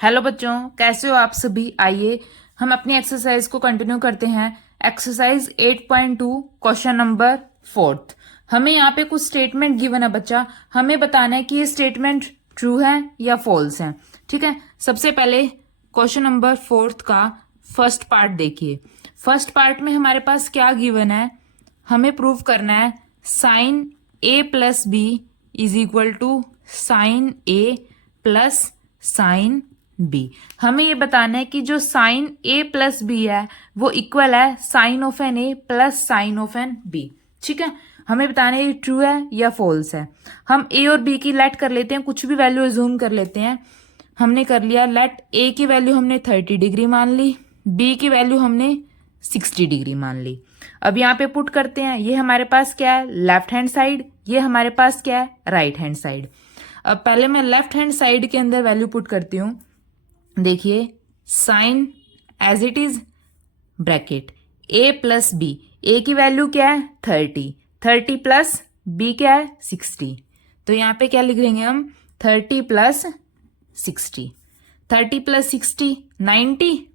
Hello बच्चों, कैसे हो आप सभी। आइए हम अपनी एक्सरसाइज को कंटिन्यू करते हैं। Exercise 8.2 question number 4। हमें यहाँ पे कुछ स्टेटमेंट गिवन है बच्चा, हमें बताना है कि ये स्टेटमेंट ट्रू है या फॉल्स है। ठीक है, सबसे पहले क्वेश्चन नंबर 4 का फर्स्ट पार्ट देखिए। फर्स्ट पार्ट में हमारे पास क्या गिवन है, हमें प्रूव करना है sine A plus B is equal to sine A plus sine B. हमें ये बताना है कि जो साइन ए प्लस बी है वो इक्वल है sine of N A plus sine of N B. ठीक है, हमें बताना है ये ट्रू है या फॉल्स है। हम ए और बी की लेट कर लेते हैं, कुछ भी वैल्यू अज्यूम कर लेते हैं। हमने कर लिया लेट ए की वैल्यू हमने 30 डिग्री मान ली, बी की वैल्यू हमने 60 डिग्री मान ली। अब यहाँ पे पुट करते हैं, ये हमारे पास क्या है लेफ्ट हैंड साइड, ये हमारे पास क्या है राइट हैंड साइड। अब पहले मैं लेफ्ट हैंड साइड के अंदर वैल्यू पुट करती हूँ। देखिए since as it is bracket a plus b, a की वैल्यू क्या है 30 प्लस बी क्या है 60। तो यहाँ पे क्या लिख लेंगे हम 30 प्लस 60, 30 प्लस 60 90।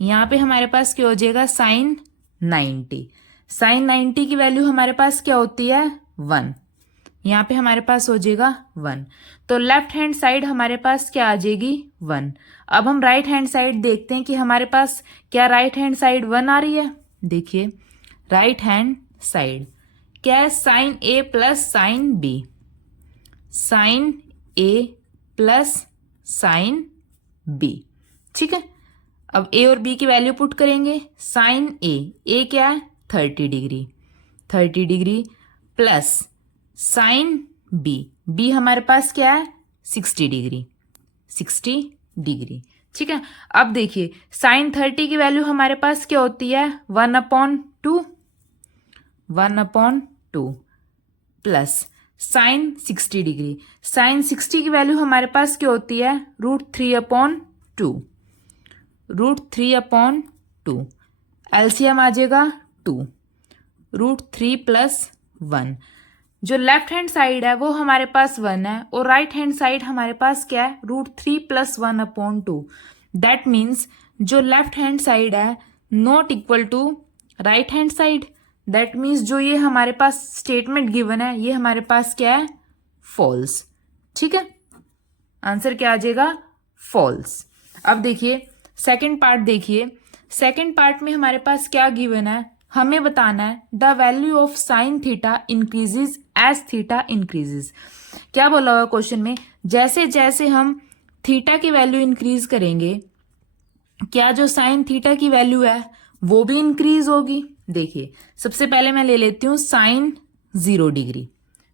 यहाँ पे हमारे पास क्या हो जाएगा साइन 90। साइन 90 की वैल्यू हमारे पास क्या होती है 1, यहाँ पे हमारे पास हो जाएगा 1। तो लेफ्ट हैंड साइड हमारे पास क्या आ जाएगी 1। अब हम राइट हैंड साइड देखते हैं कि हमारे पास क्या राइट हैंड साइड 1 आ रही है। देखिए राइट हैंड साइड क्या है sine A plus sine B, sign A plus sine B. ठीक है, अब ए और बी की वैल्यू पुट करेंगे। साइन ए क्या है 30 डिग्री प्लस साइन बी हमारे पास क्या है 60 डिग्री। ठीक है, अब देखिए साइन 30 की वैल्यू हमारे पास क्या होती है 1/2 प्लस साइन 60 डिग्री। साइन 60 की वैल्यू हमारे पास क्या होती है √3/2। एलसीएम आ जाएगा 2, √3 प्लस 1। जो लेफ्ट हैंड साइड है वो हमारे पास 1 है और राइट हैंड साइड हमारे पास क्या है √3 प्लस 1/2। दैट मीन्स जो लेफ्ट हैंड साइड है not equal to right hand side. That means जो ये हमारे पास स्टेटमेंट गिवन है ये हमारे पास क्या है फॉल्स। ठीक है, आंसर क्या आ जाएगा फॉल्स। अब देखिए सेकंड पार्ट देखिए, सेकंड पार्ट में हमारे पास क्या गिवन है, हमें बताना है the value of sine theta increases as theta increases. क्या बोला हुआ क्वेश्चन में, जैसे जैसे हम थीटा की वैल्यू इंक्रीज करेंगे क्या जो साइन थीटा की वैल्यू है वो भी इंक्रीज होगी। देखिए सबसे पहले मैं ले लेती हूँ साइन 0 डिग्री।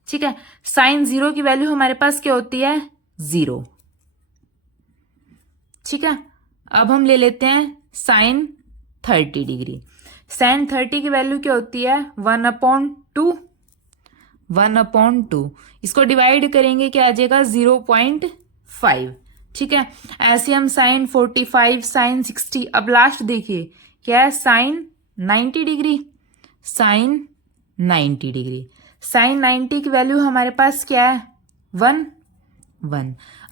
ठीक है, साइन 0 की वैल्यू हमारे पास क्या होती है 0। ठीक है, अब हम ले लेते हैं साइन 30 डिग्री। साइन 30 की वैल्यू क्या होती है 1/2। इसको डिवाइड करेंगे क्या आ जाएगा 0.5। ठीक है, ऐसे हम साइन 45, साइन 60। अब लास्ट देखिए क्या है साइन 90 डिग्री। साइन 90 की वैल्यू हमारे पास क्या है 1।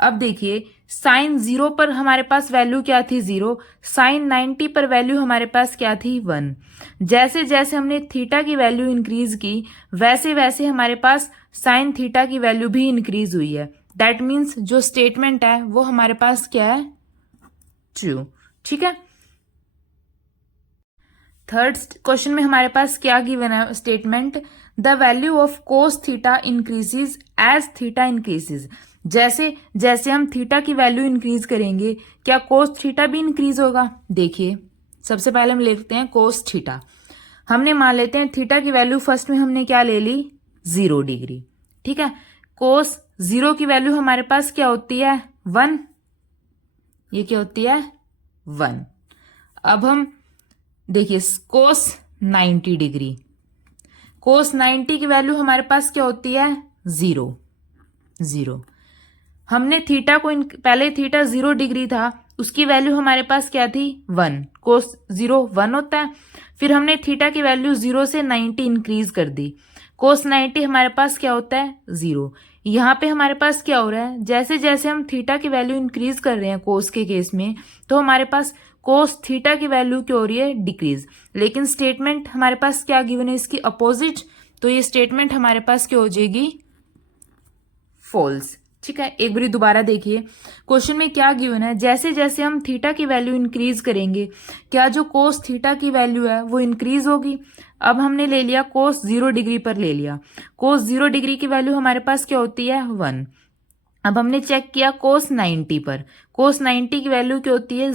अब देखिए साइन 0 पर हमारे पास वैल्यू क्या थी 0, साइन 90 पर वैल्यू हमारे पास क्या थी 1। जैसे जैसे हमने थीटा की वैल्यू इंक्रीज की वैसे वैसे हमारे पास साइन थीटा की वैल्यू भी इंक्रीज हुई है। दैट मीन्स जो स्टेटमेंट है वो हमारे पास क्या है ट्रू। ठीक है, थर्ड क्वेश्चन में हमारे पास क्या गिवन है statement, the value of cos theta increases as theta increases. जैसे जैसे हम थीटा की वैल्यू इंक्रीज करेंगे क्या कोस थीटा भी इंक्रीज होगा। देखिए सबसे पहले हम लेते हैं कोस थीटा। हमने मान लेते हैं थीटा की वैल्यू फर्स्ट में हमने क्या ले ली 0 डिग्री। ठीक है, कोस 0 की वैल्यू हमारे पास क्या होती है 1, ये क्या होती है 1। अब हम देखिए कोस 90 डिग्री, कोस 90 की वैल्यू हमारे पास क्या होती है 0। हमने थीटा को पहले थीटा 0 डिग्री था उसकी वैल्यू हमारे पास क्या थी 1, कोस 0 1 होता है। फिर हमने थीटा की वैल्यू 0 से 90 इंक्रीज कर दी, कोस 90 हमारे पास क्या होता है 0। यहाँ पे हमारे पास क्या हो रहा है, जैसे जैसे हम थीटा की वैल्यू इंक्रीज कर रहे हैं कोस के केस में, तो हमारे पास कोस थीटा की वैल्यू क्या हो रही है, डिक्रीज। लेकिन स्टेटमेंट हमारे पास क्या गिवन है, इसकी अपोजिट, तो ये स्टेटमेंट हमारे पास क्या हो जाएगी, फॉल्स। ठीक है, एक बार दोबारा देखिए क्वेश्चन में क्या गिवन है, जैसे जैसे हम थीटा की वैल्यू इंक्रीज करेंगे, क्या जो कोस थीटा की वैल्यू है वो इंक्रीज होगी। अब हमने ले लिया कोस 0 डिग्री पर ले लिया, कोस 0 डिग्री की वैल्यू हमारे पास क्या होती है, 1। अब हमने चेक किया कोस 90 पर, कोस 90 की वैल्यू क्या होती है,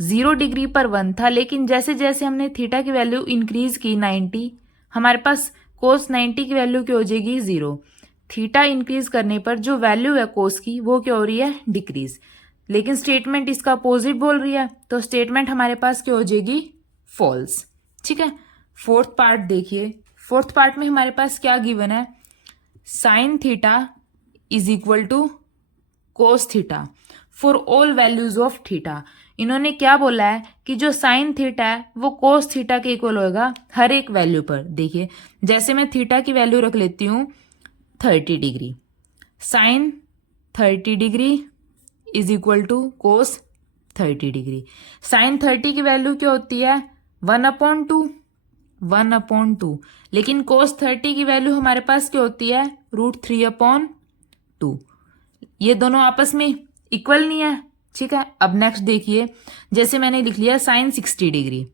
0 डिग्री पर 1 था, लेकिन जैसे जैसे हमने थीटा की वैल्यू इंक्रीज की 90, हमारे पास कोस 90 की वैल्यू क्या हो जाएगी, 0। थीटा इंक्रीज करने पर जो वैल्यू है कोस की वो क्या हो रही है, डिक्रीज। लेकिन स्टेटमेंट इसका अपोजिट बोल रही है, तो स्टेटमेंट हमारे पास क्या हो जाएगी, फॉल्स। ठीक है, फोर्थ पार्ट देखिए, फोर्थ पार्ट में हमारे पास क्या गिवन है, sine theta is equal to cos theta for all values of theta. इन्होंने क्या बोला है कि जो साइन थीटा है वो कोस थीटा के इक्वल होगा हर एक वैल्यू पर। देखिए जैसे मैं थीटा की वैल्यू रख लेती हूँ 30 degree, sine 30 degree is equal to cos 30 degree. Sine 30 की वैल्यू क्या होती है, 1/2, लेकिन कोस 30 की वैल्यू हमारे पास क्या होती है, √3/2। ये दोनों आपस में इक्वल नहीं है। ठीक है, अब नेक्स्ट देखिए, जैसे मैंने लिख लिया साइन 60 डिग्री,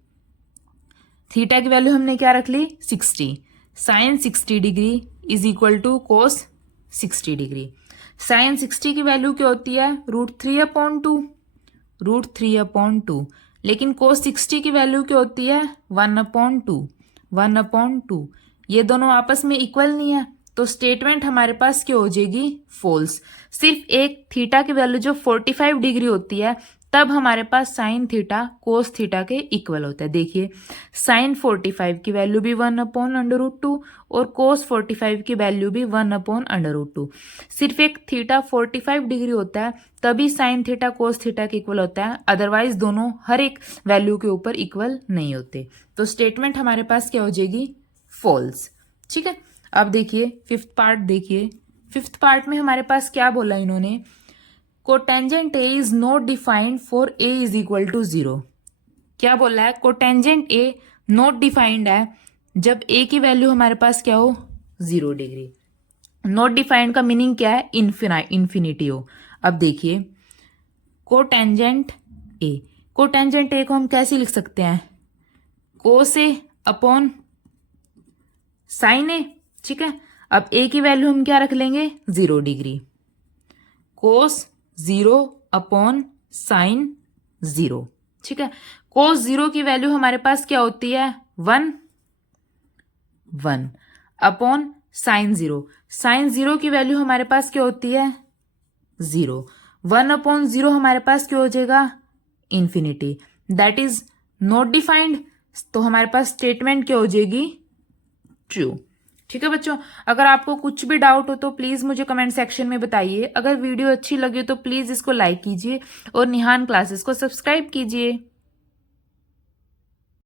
थीटा की वैल्यू हमने क्या रख ली, 60, sine 60 degree is equal to cos 60 degree. Sine 60 की वैल्यू क्या होती है, √3/2, लेकिन कोस 60 की वैल्यू क्या होती है, 1/2। ये दोनों आपस में इक्वल नहीं है, तो स्टेटमेंट हमारे पास क्या हो जाएगी, फॉल्स। सिर्फ एक थीटा की वैल्यू जो 45 डिग्री होती है तब हमारे पास साइन थीटा कोस थीटा के इक्वल होता है। देखिए साइन 45 की वैल्यू भी 1/√2 और कोस 45 की वैल्यू भी 1/√2। सिर्फ एक थीटा 45 डिग्री होता है तभी साइन थीटा कोस थीटा के इक्वल होता है, अदरवाइज दोनों हर एक वैल्यू के ऊपर इक्वल नहीं होते। तो स्टेटमेंट हमारे पास क्या हो जाएगी, फॉल्स। ठीक है, अब देखिए फिफ्थ पार्ट देखिए, फिफ्थ पार्ट में हमारे पास क्या बोला इन्होंने, cotangent A is not defined for A is equal to 0। क्या बोला है, कोटेंजेंट ए नॉट डिफाइंड है जब ए की वैल्यू हमारे पास क्या हो, 0 डिग्री। नॉट डिफाइंड का मीनिंग क्या है, इन्फिनिटी हो। अब देखिए कोटेंजेंट ए, कोटेंजेंट ए को हम कैसे लिख सकते हैं, कोस ए अपॉन साइन ए। ठीक है, अब ए की वैल्यू हम क्या रख लेंगे, 0 डिग्री, कोस 0 अपॉन साइन 0। ठीक है, कोस 0 की वैल्यू हमारे पास क्या होती है, 1 अपॉन साइन 0। साइन 0 की वैल्यू हमारे पास क्या होती है, 0। 1/0 हमारे पास क्या हो जाएगा, infinity, that is not defined. तो हमारे पास स्टेटमेंट क्या हो जाएगी, ट्रू। ठीक है बच्चों, अगर आपको कुछ भी डाउट हो तो प्लीज मुझे कमेंट सेक्शन में बताइए। अगर वीडियो अच्छी लगी तो प्लीज इसको लाइक कीजिए और निहान क्लासेस को सब्सक्राइब कीजिए।